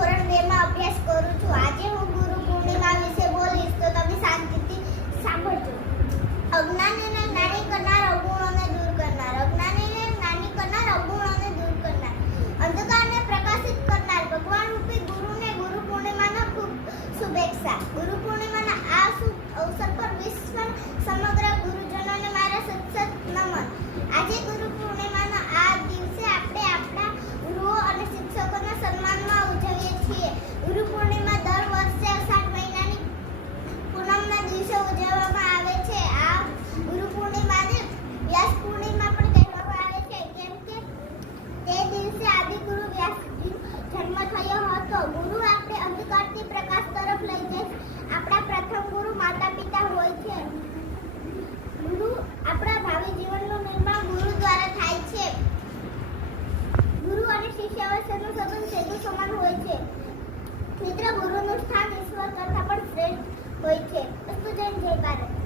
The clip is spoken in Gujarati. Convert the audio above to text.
ધોરણ 2 માં અભ્યાસ કરું છું. આજે હું ગુરુ પૂર્ણિમા વિશે બોલીશ, તો તમે શાંતિથી સાંભળજો. અજ્ઞાનીને જ્ઞાની કરનાર, અવગુણોને દૂર કરનાર. અજ્ઞાનીને જ્ઞાની કરનાર, અવગુણોને દૂર કરનાર. અંધકારને પ્રકાશિત કરનાર. ભગવાન રૂપી ગુરુને ગુરુ પૂર્ણિમાના ખૂબ શુભેચ્છા. ગુરુ પૂર્ણિમાના આ શુભ અવસર પર સમગ્ર ગુરુજનોને મારા સતત નમન. આજે ગુરુ પૂર્ણિમાના આ દિવસે આપણે આપણા ગુરુઓ અને શિક્ષકોના સન્માનમાં ઉજવીએ છીએ. ગુરુ પૂર્ણિમા દર વર્ષે અષાઢ મહિનાની પૂનમના દિવસે ઉજવવામાં આવે છે. આ ગુરુ પૂર્ણિમાને વ્યાસ પૂર્ણિમા પણ કહેવામાં આવે છે, કેમ કે તે દિવસે આદિગુરુ વ્યાસજીનો જન્મ થયો હતો. ગુરુ આપણે અંધકારથી પ્રકાશ તરફ લઈ જાય. આપણા પ્રથમ ગુરુ માતા પિતા હોય છે. ગુરુ આપણા ભાવિ જીવનનું નિર્માણ ગુરુ દ્વારા થાય છે. ગુરુ અને શિષ્ય વચ્ચેનો સંબંધ સેતુ સમાન હોય છે. મિત્ર, ગુરુનું સ્થાન ઈશ્વર કરતાં પણ શ્રેષ્ઠ હોય છે. અસ્તુ જય ભારત.